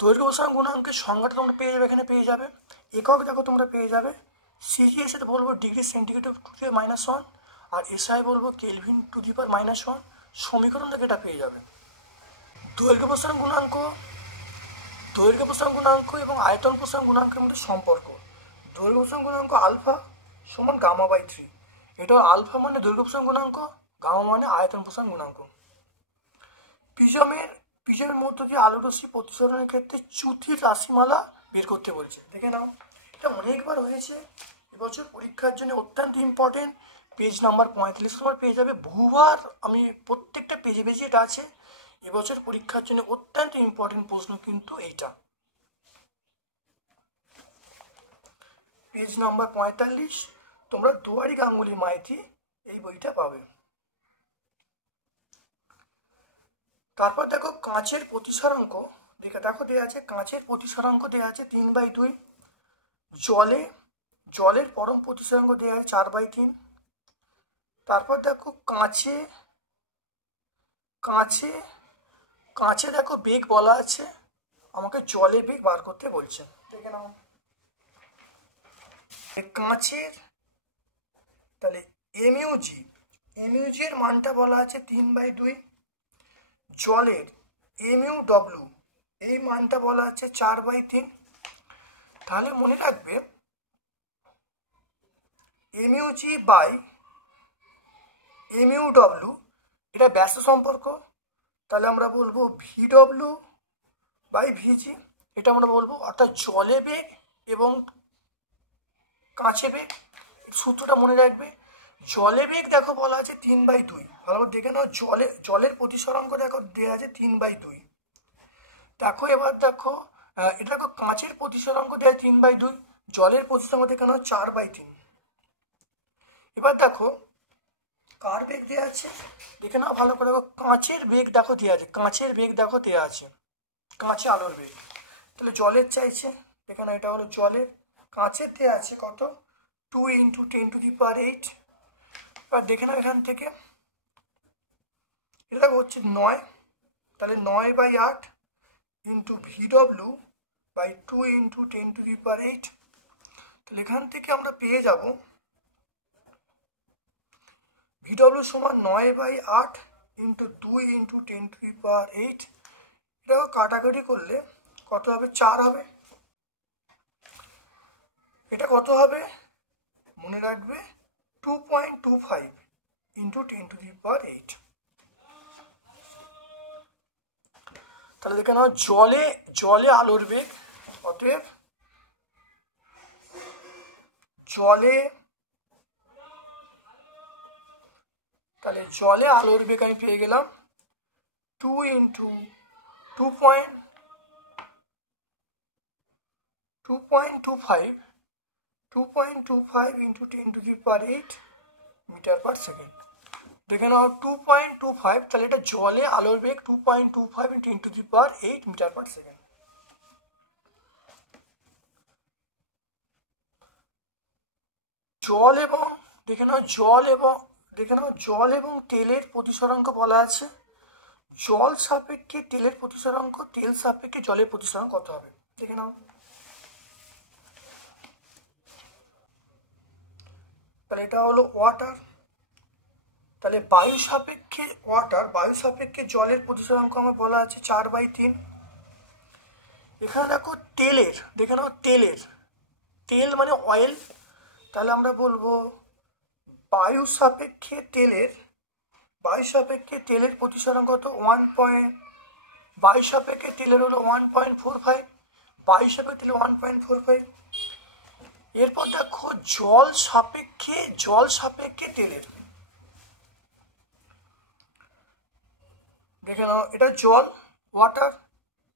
দৈর্ঘ্য প্রসারণ গুণাঙ্কের সংজ্ঞাটা তোমরা পেয়ে যাবে, এখানে পেয়ে যাবে। একক দেখো তোমরা পেয়ে যাবে, সিজি এর সাথে বলবো ডিগ্রি সেন্টিগ্রেড -1, আর এসআই বলবো কেলভিন (-1). সমীকরণ থেকে এটা পেয়ে যাবে। দৈর্ঘ্য প্রসারণ গুণাঙ্ক এবং আয়তন প্রসারণ গুণাঙ্কের মধ্যে সম্পর্ক। দৈর্ঘ্য প্রসারণ গুণাঙ্ক আলফা সমান গামা/3, এটা আলফা মানে দৈর্ঘ্য প্রসারণ গুণাঙ্ক, গামা মানে আয়তন প্রসারণ গুণাঙ্ক। প্রিজমের মধ্য দিয়ে আলোরশ্মি প্রতিসরণের ক্ষেত্রে চ্যুতির রাশিমালা বের করতে বলছে, দেখে নাও। এটা অনেকবার হয়েছে, এবছর পরীক্ষার জন্য অত্যন্ত ইম্পর্টেন্ট। পেজ নাম্বার 45 নম্বর পেয়ে যাবে, বহুবার আমি প্রত্যেকটা পেজে এটা আছে। এবছর পরীক্ষার জন্য অত্যন্ত ইম্পর্টেন্ট প্রশ্ন কিন্তু এইটা, পেজ নাম্বার 45। তোমরা দুয়ারি গাঙ্গুলি মাইতি এই বইটা পাবে। তারপর দেখো কাঁচের প্রতিসরাঙ্ক দেওয়া আছে, কাঁচের প্রতিসরাঙ্ক দেওয়া আছে 3/2। জলের পরম প্রতিসরাঙ্ক দেওয়া আছে 4/3। তারপর দেখো কাঁচে দেখো বেগ বলা আছে, আমাকে জলের বেগ বার করতে বলছে, দেখে নাও। কাঁচের তাহলে এমইউজি এর মানটা বলা আছে 3/2। জলের MUW এই মানটা বলা আছে 4/3। তাহলে মনে রাখবে MUG/MUW এটা ব্যাস সম্পর্ক, তাহলে আমরা বলবো VW/VG, এটা আমরা বলবো। অর্থাৎ জলে বেগ এবং কাঁচে বেগ, সূত্রটা মনে রাখবে। জলে বেগ দেখো বলা আছে 3/2, ভালো করে দেখে নাও। জলের প্রতিসরাঙ্ক দেখো দেওয়া আছে 3/2। দেখো এবার দেখো এটা দেখো কাঁচের প্রতিসরাঙ্ক দেওয়া 3/2, জলের প্রতিসরাঙ্ক দেখে নাও 4/3। এবার দেখো কার বেগ দেওয়া আছে দেখে নাও ভালো করে, কাঁচের বেগ দেখো দেওয়া আছে, কাঁচের বেগ দেখো দেওয়া আছে, কাঁচে আলোর বেগ। তাহলে জলের চাইছে, দেখে নাও এটা হলো জলের, কাঁচের দেওয়া আছে কত 2 × 10⁸। এবার দেখে নাও এখান থেকে এটা হচ্ছে 9, তাহলে 9/8 ইন্টু VW বাই 2 × 10⁸। তাহলে এখান থেকে আমরা পেয়ে যাব VW সমান 9/8 ইন্টু 2 × 10⁸। এটাকে কাটাকাটি করলে কত হবে, 4 হবে। এটা কত হবে মনে রাখবে 2.25 ইন্টু 10⁸। তাহলে দেখে নাও জলে আলোর বেগ, অতএব জলে আলোর বেগ আমি পেয়ে গেলাম 2 × 2.25 ইন্টু 10⁸ মিটার পার সেকেন্ড। দেখে নাও 2.25, তাহলে এটা জলে আলোর বেগ 2.25 ইন্টু 10⁸ মিটার পার সেকেন্ড। জল এবং তেলের প্রতিসরাঙ্ক বলা আছে, জল সাপেক্ষে তেলের প্রতিসরাঙ্ক, তেল সাপেক্ষে জলের প্রতিসরাঙ্ক কত হবে দেখে নাও। তাহলে এটা হলো ওয়াটার, তাহলে বায়ু সাপেক্ষে জলের প্রতিসরাঙ্ক আমার বলা আছে 4/3। এখানে দেখো তেলের, দেখে নাও তেল মানে অয়েল, তাহলে আমরা বলবো বায়ু সাপেক্ষে তেলের প্রতিসরাঙ্ক কত 1. বায়ু সাপেক্ষে তেলের হলো 1.45, বায়ু সাপেক্ষে তেলের 1.45। এরপর দেখো জল সাপেক্ষে তেলের, দেখে নাও এটা জল ওয়াটার,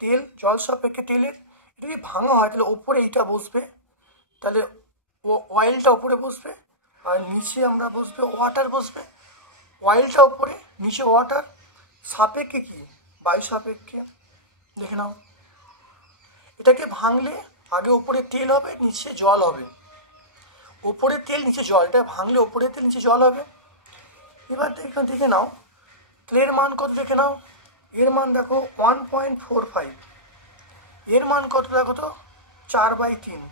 তেল জল সাপেক্ষে তেলের, এটা যদি ভাঙা হয় তাহলে ওপরে এইটা বসবে, তাহলে অয়েলটা ওপরে বসবে আর নিচে আমরা বসবে ওয়াটার বসবে, অয়েলটা ওপরে নিচে ওয়াটার, সাপেক্ষে কি বায়ু সাপেক্ষে। দেখে নাও এটাকে ভাঙলে আগে ওপরে তেল হবে নিচে জল হবে, ওপরে তেল নিচে জল, এটা ভাঙলে ওপরে তেল নিচে জল হবে। এবার দেখে নাও তেলের মান কত, দেখে নাও এর মান দেখো 1.45, এর মান কত দেখো তো 4/3,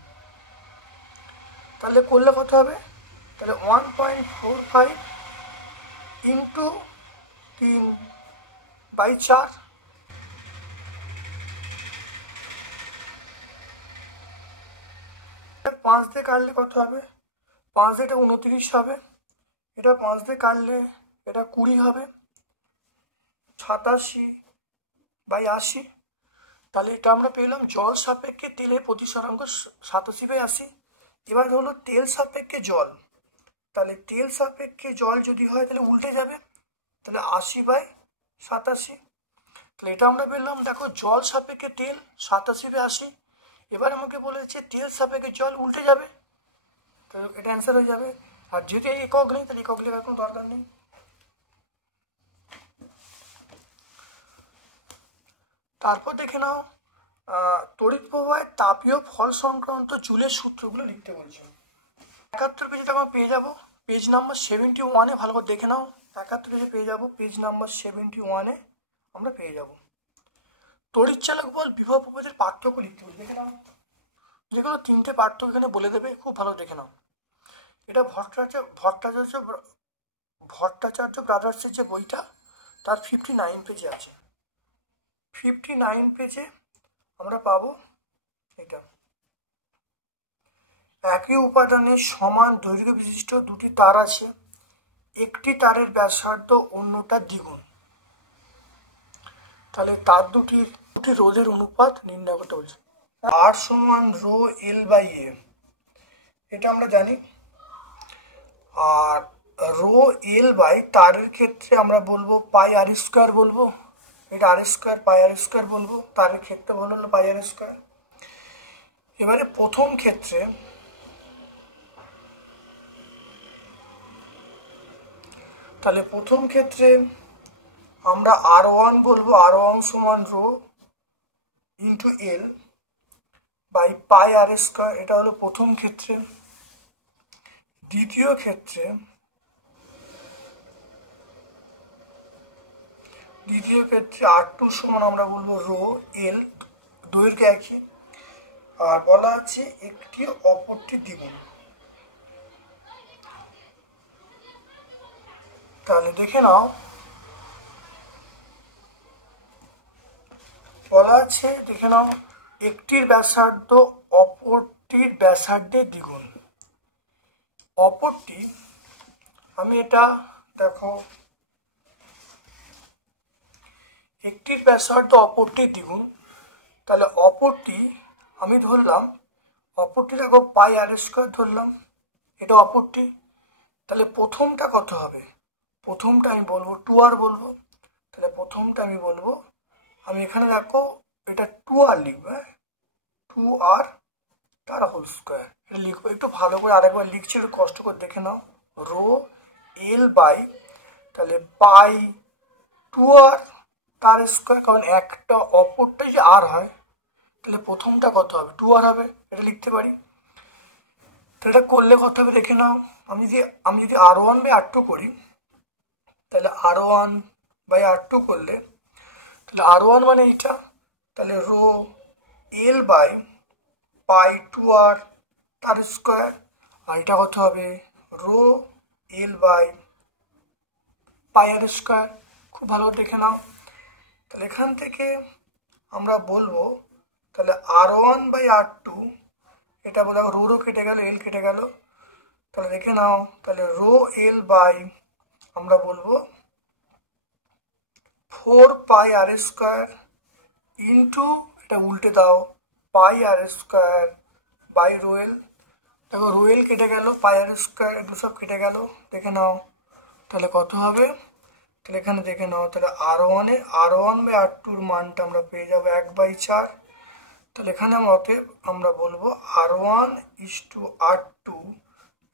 তাহলে করলে কত হবে, তাহলে 1.45 ইন্টু 3/4, পাঁচ দিয়ে কাটলে কত হবে, 5 দিয়ে এটা 29 হবে, এটা 5 দিয়ে কাটলে এটা 20 হবে, 87/80। তাহলে এটা আমরা পেলাম জল সাপেক্ষে তেলের প্রতিসরাঙ্ক 87/80। এবার হলো তেল সাপেক্ষে জল, তাহলে তেল সাপেক্ষে জল যদি হয় তাহলে উল্টে যাবে, তাহলে 80/87। তাহলে এটা আমরা পেলাম দেখো জল সাপেক্ষে তেল 87/80। এবার আমাকে বলেছে তেল সাপেক্ষে জল উল্টে যাবে, তাহলে এটা অ্যান্সার হয়ে যাবে। আর যেটা একক নেই তাহলে একক লেখার কোনো দরকার নেই। তারপর দেখে নাও তড়িৎ প্রবাহের তাপীয় ফল সংক্রান্ত জুলের সূত্রগুলো লিখতে বলছে। 71 পেজে আমরা পেয়ে যাবো, পেজ নাম্বার 71-এ ভালো করে দেখে নাও, 71 পেজে পেয়ে যাবো, পেজ নাম্বার 71-এ আমরা পেয়ে যাব। তড়িৎচালক বল বিভব প্রভেদের পার্থক্য লিখতে বলছে, দেখে নাও যেগুলো 3টে পার্থক্য এখানে বলে দেবে, খুব ভালো দেখে নাও। এটা ভট্টাচার্য ব্রাদার্সের যে বইটা তার 59 পেজে আছে, 59 পেজে আমরা পাবো এটা। একই উপাদানের সমান দৈর্ঘ্য বিশিষ্ট দুটি তার আছে, একটি তারের ব্যাসার্ধ অন্যটা দ্বিগুণ, তাহলে তার দুটি রোধের অনুপাত নির্ণয় করতে বলছে। R সমান রো L/A, এটা আমরা জানি। আর রো L/ তারের ক্ষেত্রে আমরা বলবো πr² বলবো, এটা r² πr² বলবো, তারের ক্ষেত্রে হলো πr²। এবারে প্রথম ক্ষেত্রে তাহলে প্রথম ক্ষেত্রে আমরা R1 বলবো, R1 সমান rho into L by pi R square, এটা হলো প্রথম ক্ষেত্রে। দ্বিতীয় ক্ষেত্রে R2 সমান আমরা বলবো রো এল, দৈর্ঘ্য একই, আর বলা আছে একটি অপরটি দ্বিগুণ। তাহলে দেখে নাও, বলা আছে দেখে নাও একটির ব্যাসার্ধ অপরটির ব্যাসার্ধের দ্বিগুণ। অপরটি, আমি এটা দেখো, একটির ব্যাসার্ধ অপরটির দ্বিগুণ, তাহলে অপরটি আমি ধরলাম, অপরটি দেখো পাই আর স্কোয়ার ধরলাম, এটা অপরটি। তাহলে প্রথমটা কত হবে? প্রথমটা আমি বলবো 2r বলবো। তাহলে প্রথমটা আমি বলবো, আমি এখানে দেখো এটা 2r লিখবো, 2r তার হোল স্কোয়ার এটা লিখবো। একটু ভালো করে আরেকবার লিখছি, একটু কষ্ট করে দেখে নাও। রো এল বাই, তাহলে পাই 2r তার স্কোয়ার, কারণ একটা অপরটাই যে আর হয়, তাহলে প্রথমটা কত হবে? 2r হবে, এটা লিখতে পারি। তো এটা করলে কত হবে দেখে নাও, আমি যদি R1 বাই R2 করি, তাহলে R1 বাই R2 করলে, তাহলে R1 মানে এটা, তাহলে rho L by pi 2r তার স্কোয়ার, আর এটা কত হবে? Rho L by pi R square. খুব ভালো দেখে নাও। তাহলে এখান থেকে আমরা বলবো, তাহলে R1 বাই R2, এটা বলে রো কেটে গেল, এল কেটে গেল, তাহলে দেখে নাও, তাহলে রো এল বাই আমরা বলবো 4 পাই আর স্কোয়ার ইন্টু, এটা উল্টে দাও, পাই আর স্কোয়ার বাই রো এল। দেখো রো এল কেটে গেল, পাই আর স্কোয়ার এগুলো সব কেটে গেল, দেখে নাও তাহলে কত হবে। তাহলে এখানে দেখে নাও, তাহলে R1 বাই R2-র মানটা আমরা পেয়ে যাবো 1/4। তাহলে এখানে আমরা বলবো R1 ইস টু R2,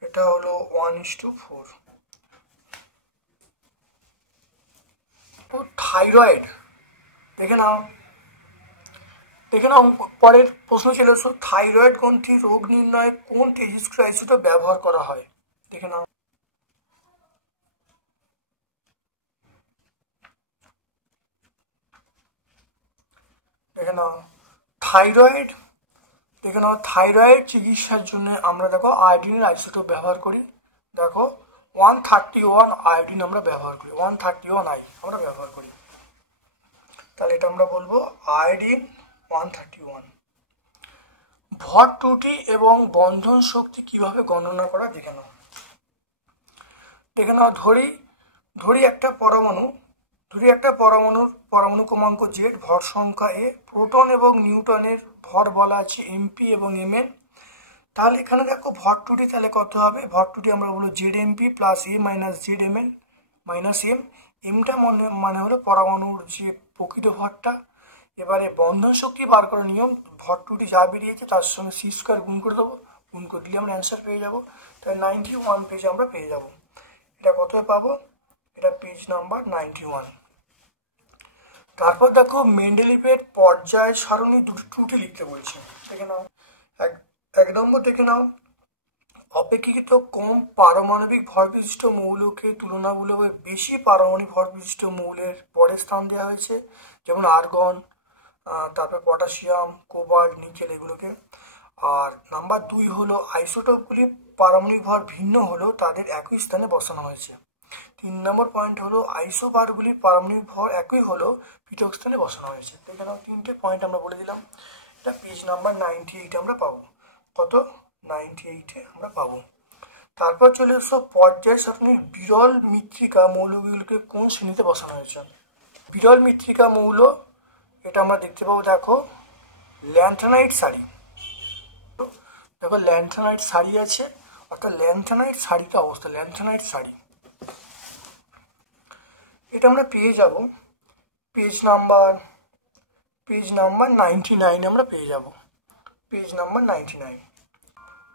এটা হলো 1:4। থাইরয়েড দেখে নাও, পরের প্রশ্ন ছিল, থাইরয়েড গ্রন্থির রোগ নির্ণয়ে কোন তেজস্ক্রিয় আইসোটোপ ব্যবহার করা হয়? দেখে নাও, থাইরয়েড চিকিৎসার জন্য আমরা দেখো আয়োডিনের আইসোটোপ ব্যবহার করি। দেখো 131 আয়োডিন আমরা ব্যবহার করি, 131 আমরা ব্যবহার করি। তাহলে এটা আমরা বলবো আয়োডিন 131। ভর ত্রুটি এবং বন্ধন শক্তি কিভাবে গণনা করা দেখে নাও। ধরি একটা পরমাণুর পরমাণু ক্রমাঙ্ক Z, ভর সংখ্যা A, প্রোটন এবং নিউটনের ভর বলা আছে MP এবং MN। তাহলে এখানে দেখো ভর ত্রুটি তাহলে কত হবে? ভর ত্রুটি আমরা বলবো ZMP plus A minus ZMN minus M। এমটা মানে হলো পরমাণুর যে প্রকৃত ভরটা। এবারে বন্ধন শক্তি বার করার নিয়ম, ভর ত্রুটি যা বেরিয়েছে তার সঙ্গে C স্কোয়ার গুণ করে দেবো, গুণ করে দিলে আমরা অ্যান্সার পেয়ে যাবো। তাহলে 91 পেজ আমরা পেয়ে যাবো। এটা কোথায় পাবো? এটা পেজ নাম্বার 91। তারপর দেখো মেন্ডেলিভের পর্যায় সারণী দুটি ত্রুটি লিখতে বলছে, দেখে নাও। এক নম্বর দেখে নাও, অপেক্ষাকৃত কম পারমাণবিক ভর বিশিষ্ট মৌলকে তুলনামূলকভাবে বেশি পারমাণবিক ভর বিশিষ্ট মৌলের পরে স্থান দেওয়া হয়েছে, যেমন আর্গন, তারপর পটাশিয়াম, কোবাল্ট, নিকেল এগুলোকে। আর নাম্বার 2 হলো আইসোটোপগুলি পারমাণবিক ভর ভিন্ন হলেও তাদের একই স্থানে বসানো হয়েছে। 3 নম্বর পয়েন্ট হলো আইসোবারগুলি পারমাণবিক ভর একই হলেও পৃথক স্থানে বসানো হয়েছে। দেখে নাও, 3টে পয়েন্ট আমরা বলে দিলাম। এটা পেজ নাম্বার 98 আমরা পাবো। কত? 98 আমরা পাবো। তারপর চলে এসো পর্যায় সারণীর বিরল মৃত্তিকা মৌলগুলিকে কোন শ্রেণীতে বসানো হয়েছে। বিরল মৃত্তিকা মৌল, এটা আমরা দেখতে পাবো, দেখো ল্যান্থানাইট সারি। দেখো ল্যান্থানাইট সারি আছে, অর্থাৎ ল্যান্থানাইট সারিতে অবস্থা, ল্যান্থানাইট সারি এটা আমরা পেয়ে যাব পেজ নাম্বার 99 আমরা পেয়ে যাব, পেজ নাম্বার 99।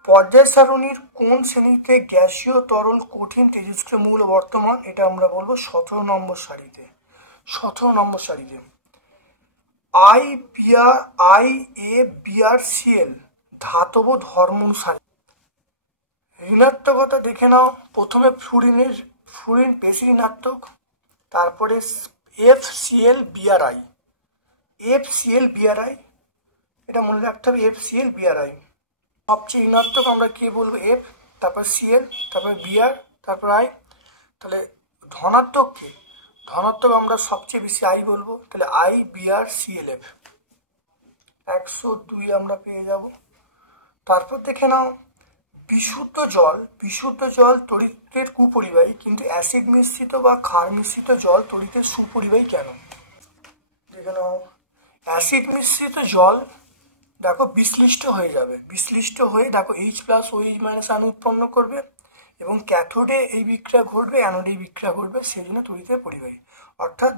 পর্যায় সারণীর কোন শ্রেণীতে গ্যাসীয় তরল কঠিন তেজস্ক্রিয় মৌল বর্তমান? এটা আমরা বলবো 17 নম্বর সারিতে। 17 নম্বর সারিতে। IABRCl ধাতব ধর্ম অনুসারে ঋণাত্মকতা দেখে নাও। প্রথমে ফ্লুরিন বেশি ঋণাত্মক, তারপরে FCl BRI, এটা মনে রাখতে হবে, FCl BRI। সবচেয়ে ঋণাত্মক আমরা কি বলবো? F, তারপর Cl, তারপর Br, তারপর I। তাহলে ধনাত্মক কি? ধনাত্মক আমরা সবচেয়ে বেশি I বলবো, তাহলে IBrClF 102 আমরা পেয়ে যাব। তারপর দেখে নাও, বিশুদ্ধ জল তড়িতের কুপরিবাহী, কিন্তু অ্যাসিড মিশ্রিত বা ক্ষার মিশ্রিত জল তড়িতের সুপরিবাহী কেন? দেখে নাও, অ্যাসিড মিশ্রিত জল দেখো বিশ্লিষ্ট হয়ে যাবে, বিশ্লিষ্ট হয়ে দেখো H+OH- আয়ন উৎপন্ন করবে, এবং ক্যাথোডে এই বিক্রিয়া ঘটবে, অ্যানোডে এই বিক্রিয়া ঘটবে, সেই জন্য তড়িতের পরিবাহী। অর্থাৎ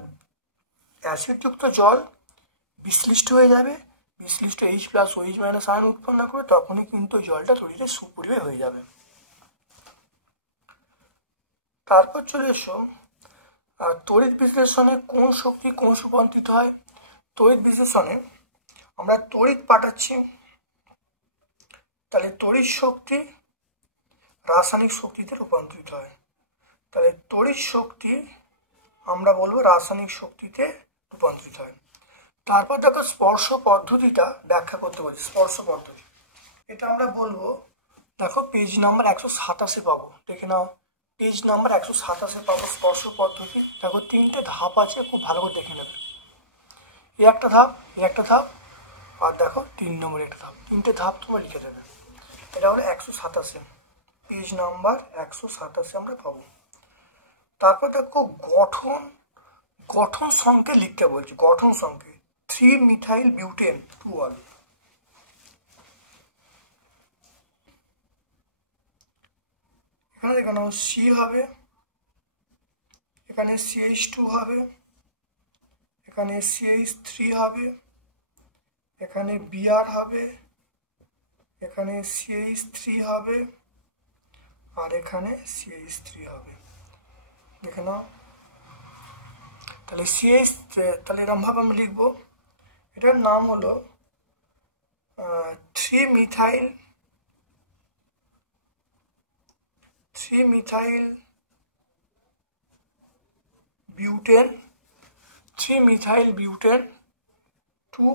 অ্যাসিডযুক্ত জল বিশ্লিষ্ট হয়ে যাবে, বিশ্লিষ্ট H+OH- আয়ন উৎপন্ন করে, তখনই কিন্তু জলটা তড়িতের সুপরিবাহী হয়ে যাবে। তারপর চলে এসো, তড়িৎ বিশ্লেষণে কোন শক্তি কোন রূপান্তরিত হয়? তড়িৎ বিশ্লেষণে আমরা তড়িৎ পাঠাচ্ছি, তাহলে তড়িৎ শক্তি রাসায়নিক শক্তিতে রূপান্তরিত হয়। তাহলে তড়িৎ শক্তি আমরা বলবো রাসায়নিক শক্তিতে রূপান্তরিত হয়। তারপর দেখো স্পর্শ পদ্ধতিটা ব্যাখ্যা করতে বলছি। স্পর্শ পদ্ধতি এটা আমরা বলবো, দেখো পেজ নাম্বার 127 পাবো। দেখে নাও, পেজ নাম্বার 127 পাবো স্পর্শ পদ্ধতি। দেখো 3টে ধাপ আছে, খুব ভালো করে দেখে নেবে। এই একটা ধাপ, এই একটা ধাপ, আর দেখো 3 নম্বর একটা ধাপ। 3টে ধাপ তোমরা লিখে দেবে। এটা হলো 127, পেজ নাম্বার 127 আমরা পাবো। তারপর দেখো গঠন সংখ্যা লিখতে বলছি। গঠন সংখ্যা 3-মিথাইল বিউটেন 2 এখানে দেখো নাও, C হবে, এখানে CH2 হবে, এখানে CH3 হবে, এখানে Br হবে, এখানে CH3 হবে, আর এখানে CH3 হবে। দেখে নাও, তাহলে তাহলে এরকম ভাবে আমি লিখবো, এটার নাম হলো 3-মিথাইল বিউটেন 3-মিথাইল বিউটেন 2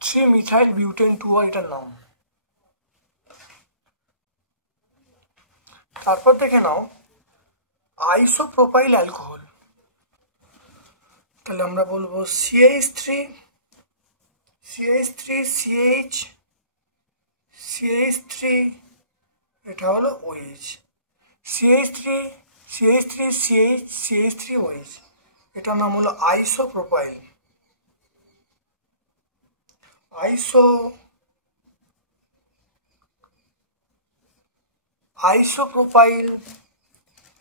3-মিথাইল বিউটেন 2 এটার নাম। তারপর দেখে নাও আইসোপ্রোপাইল অ্যালকোহল, তাহলে আমরা বলবো CH3 CH3 এটা হলো OH, CH3 CH3OH, এটার নাম হলো আইসোপ্রোপাইল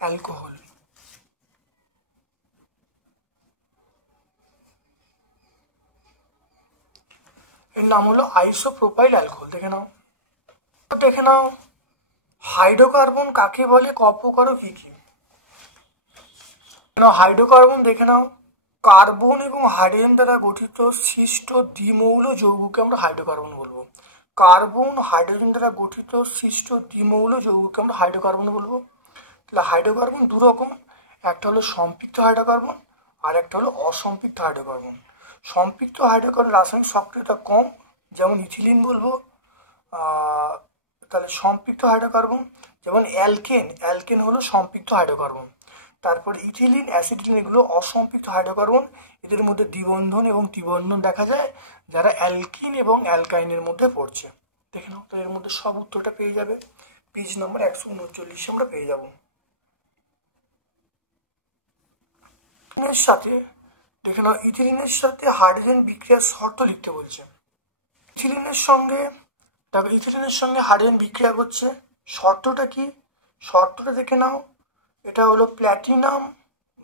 অ্যালকোহল। এর নাম হলো আইসোপ্রোপাইল অ্যালকোহল। দেখে নাও হাইড্রোকার্বন কাকে বলে, ক প্রকার ও কি কি? হাইড্রোকার্বন দেখে নাও, কার্বন এবং হাইড্রোজেন দ্বারা গঠিত সৃষ্ট দ্বিমৌল যৌগকে আমরা হাইড্রোকার্বন বলবো। কার্বন হাইড্রোজেন দ্বারা গঠিত সৃষ্ট দ্বিমৌল যৌগকে আমরা হাইড্রোকার্বন বলবো। তাহলে হাইড্রোকার্বন দু রকম, একটা হলো সম্পৃক্ত হাইড্রোকার্বন, আর একটা হলো অসম্পৃক্ত হাইড্রোকার্বন। সম্পৃক্ত হাইড্রোকার্বন রাসায়নিক সক্রিয়তা কম, যেমন ইথিলিন বলবো। তাহলে সম্পৃক্ত হাইড্রোকার্বন যেমন অ্যালকেন হলো সম্পৃক্ত হাইড্রোকার্বন। তারপর ইথিলিন, অ্যাসিটিলিন এগুলো অসম্পৃক্ত হাইড্রোকার্বন। এদের মধ্যে দ্বিবন্ধন এবং ত্রিবন্ধন দেখা যায়, যারা অ্যালকিন এবং অ্যালকাইনের মধ্যে পড়ছে। দেখে নাও, তো এর মধ্যে সব উত্তরটা পেয়ে যাবে। পেজ নাম্বার 139 আমরা পেয়ে যাব। এর সাথে দেখে নাও, ইথিলিনের সাথে হাইড্রোজেন বিক্রিয়ার শর্ত লিখতে বলছে। ইথিলিনের সঙ্গে হাইড্রোজেন বিক্রিয়া করছে, শর্তটা কি? শর্তটা দেখে নাও, এটা হলো প্ল্যাটিনাম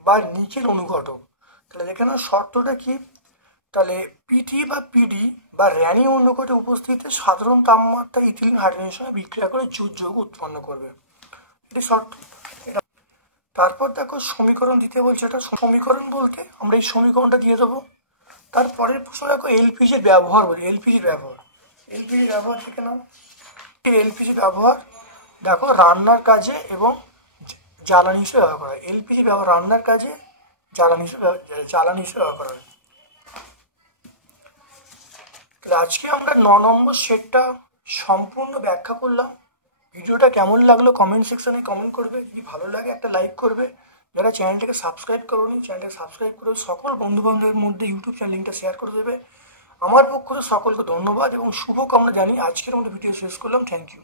বা নিকেল অনুঘটক। তাহলে দেখে নাও শর্তটা কি, তাহলে পিটি বা পিডি বা র্যানি অন্যকোটে উপস্থিতিতে সাধারণ তাপমাত্রা ইথিলিন হাইড্রোজেনের সঙ্গে বিক্রিয়া করে জুট যৌগ উৎপন্ন করবে। এটি শর্ত। এটা তারপর দেখো সমীকরণ দিতে বলছে, এটা সমীকরণ বলতে আমরা এই সমীকরণটা দিয়ে দেবো। তারপরের প্রশ্ন দেখো এলপিজির ব্যবহার বলি। এলপিজির ব্যবহার থেকে নাও। এলপিজির ব্যবহার দেখো রান্নার কাজে এবং জ্বালানি হিসেবে ব্যবহার করা হয়। এলপিজি ব্যবহার রান্নার কাজে জ্বালানি হিসেবে ব্যবহার করা হয়। আজকে আমরা 9 নম্বর সেটটা সম্পূর্ণ ব্যাখ্যা করলাম। ভিডিওটা কেমন লাগলো কমেন্ট সেকশনে কমেন্ট করবে। যদি ভালো লাগে একটা লাইক করবে। যারা চ্যানেলটাকে সাবস্ক্রাইব করোনি চ্যানেলটাকে সাবস্ক্রাইব করে সকল বন্ধুবান্ধবের মধ্যে ইউটিউব চ্যানেল লিঙ্কটা শেয়ার করে দেবে। আমার পক্ষ থেকে সকলকে ধন্যবাদ এবং শুভকামনা জানিয়ে আজকের মতো ভিডিও শেষ করলাম। Thank you.